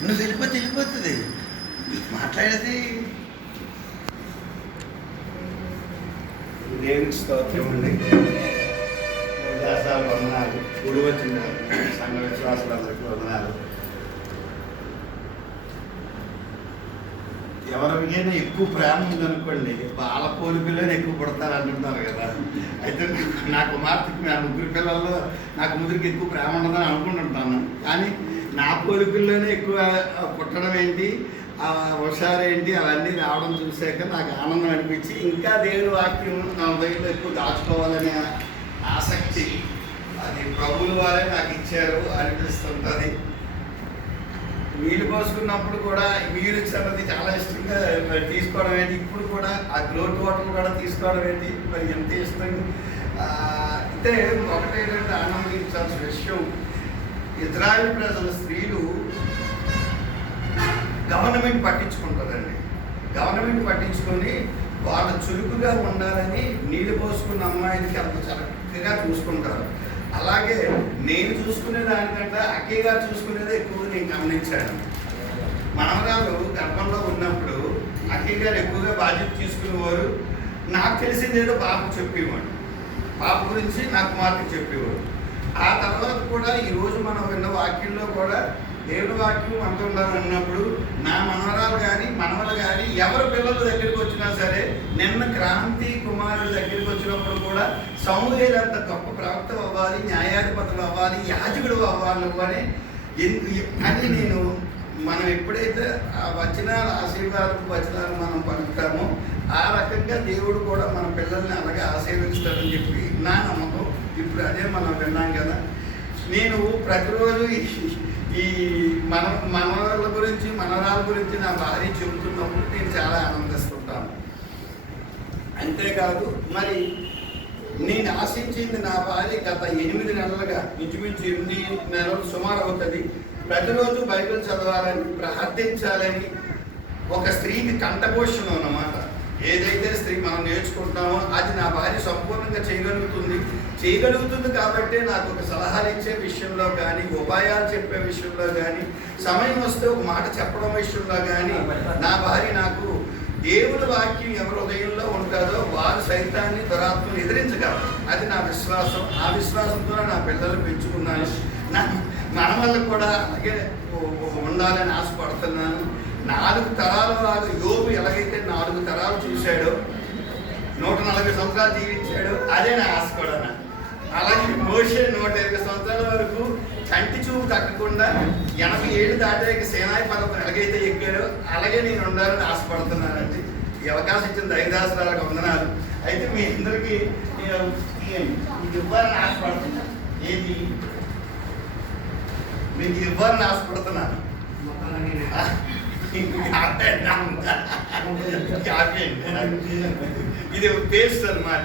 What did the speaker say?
నువ్వు వెళ్ళిపోతుంది మాట్లాడేది. దేవునికి స్తోత్రం అండి. దాసాలు వందనాలు, గుడి వచ్చిన సంఘ విశ్వాసులందరికీ వందనాలు. ఎవరికైనా ఎక్కువ ప్రేమ ఉందనుకోండి, వాళ్ళ పోలికల్లోనే ఎక్కువ పడతారు అంటుంటారు కదా. అయితే నా కుమార్తెకి నా ముగ్గురు పిల్లల్లో నాకు ముగ్గురికి ఎక్కువ ప్రేమ ఉండదని అనుకుంటుంటాను. కానీ నా పోలికల్లోనే ఎక్కువ పుట్టడం ఏంటి, హుషారేంటి, అవన్నీ రావడం చూశాక నాకు ఆనందం అనిపించి ఇంకా దేవుని వాక్యం నా హృదయంలో ఎక్కువ దాచుకోవాలనే ఆసక్తి అది ప్రభువుల వారే నాకు ఇచ్చారు అనిపిస్తుంటుంది. నీళ్ళు పోసుకున్నప్పుడు కూడా నీళ్ళు ఇచ్చినది చాలా ఇష్టంగా తీసుకోవడం ఏంటి, ఇప్పుడు కూడా ఆ గ్లోట్ వాటర్ కూడా తీసుకోవడం ఏంటి మరి ఎంత ఇష్టంగా. అంటే ఒకటేంటంటే ఆనందించాల్సిన విషయం, ఇజ్రాయెల్ ప్రజల స్త్రీలు గవర్నమెంట్ పట్టించుకుంటుందండి. గవర్నమెంట్ పట్టించుకొని వాళ్ళు చురుకుగా ఉండాలని నీళ్ళు పోసుకున్న అమ్మాయిలకి అంత చక్కగా చూసుకుంటారు. అలాగే నేను చూసుకునే దానికంటే అక్కయ్య గారు చూసుకునేది ఎక్కువగా నేను గమనించాను. మనవరాలు గర్భంలో ఉన్నప్పుడు అక్కయ్య గారు ఎక్కువగా బాధ్యత తీసుకునేవారు. నాకు తెలిసిందేదో బాబు చెప్పేవాడు, బాబు గురించి నా కుమార్తెకి చెప్పేవాడు. ఆ తర్వాత కూడా ఈరోజు మనం విన్న వాక్యంలో కూడా దేవుని వాక్యం మనతో ఉండాలన్నప్పుడు నా మనవరాలు కానీ మనవలు కానీ ఎవరి పిల్లల దగ్గరికి వచ్చినా సరే, నిన్న క్రాంతి కుమారుడి దగ్గరికి వచ్చినప్పుడు కూడా సమూహేలు అంత గొప్ప ప్రవక్త అవ్వాలి, న్యాయాధిపతులు అవ్వాలి, యాజకుడు అవ్వాలి అని నేను మనం ఎప్పుడైతే ఆ వచనాలు ఆశీర్వాదపు వచనాలు మనం పలుకుతామో ఆ రకంగా దేవుడు కూడా మన పిల్లల్ని అలాగే ఆశీర్వదిస్తాడని చెప్పి నా నమ్మకం. ఇప్పుడు అదే మనం విన్నాం కదా. నేను ప్రతిరోజు ఈ మనవరాల గురించి మనవరాల గురించి నా భార్య చెబుతున్నప్పుడు నేను చాలా ఆనందిస్తుంటాను. అంతేకాదు మరి నేను ఆశించింది నా భార్య గత 8 నెలలుగా, ఇంచుమించు 8 నెలలు సుమారు అవుతుంది, ప్రతిరోజు బైబిల్ చదవాలని ప్రార్థించాలని ఒక స్త్రీకి కంఠపోషణ అన్నమాట. ఏదైతే స్త్రీ మనం నేర్చుకుంటామో అది నా భార్య సంపూర్ణంగా చేయగలుగుతుంది కాబట్టి నాకు ఒక సలహాలు ఇచ్చే విషయంలో కానీ, ఉపాయాలు చెప్పే విషయంలో కానీ, సమయం వస్తే ఒక మాట చెప్పడం విషయంలో కానీ నా భార్య నాకు దేవుని వాక్యం ఎవరి హృదయంలో ఉంటుందో వారు సైతాన్ని దురాత్మను ఎదిరించగలరు. అది నా విశ్వాసం. ఆ విశ్వాసంతో నా పిల్లలు పెంచుకున్నాను. నా మనవళ్ళు కూడా అలాగే ఉండాలని ఆశపడుతున్నాను. 4 తరాల వారు యోబు ఎలాగైతే 4 తరాలు చూశాడో, 140 సంవత్సరాలు జీవించాడు, అదే నా ఆశ కూడా. అలాగే మోషే 120 సంవత్సరాల వరకు కంటి చూపు తగ్గకుండా 80 ఏళ్ళు దాటాక సేనాయి పర్వతం ఎలాగైతే ఎక్కాడో అలాగే నేను ఉండాలని ఆశపడుతున్నానండి. ఈ అవకాశం ఇచ్చిన దైవదాసులకు వందనాలు. అయితే మీ అందరికీ ఇది ఇవ్వాలని ఆశపడుతున్నాను. ఏది మీకు ఇవ్వాలని ఆశపడుతున్నాను. ఇది పేస్ట్ అన్నమాట.